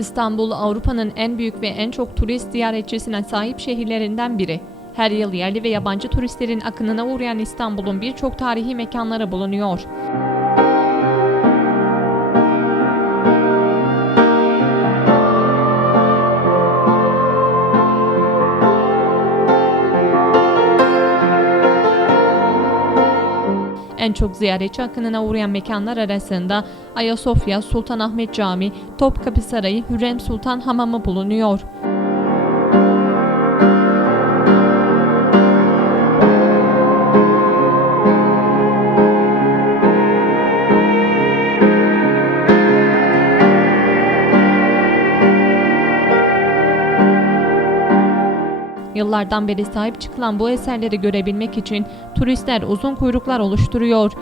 İstanbul, Avrupa'nın en büyük ve en çok turist ziyaretçisine sahip şehirlerinden biri. Her yıl yerli ve yabancı turistlerin akınına uğrayan İstanbul'un birçok tarihi mekanları bulunuyor. En çok ziyaretçi akınına uğrayan mekanlar arasında Ayasofya, Sultanahmet Camii, Topkapı Sarayı, Hürrem Sultan Hamamı bulunuyor. Yıllardan beri sahip çıkılan bu eserleri görebilmek için turistler uzun kuyruklar oluşturuyor.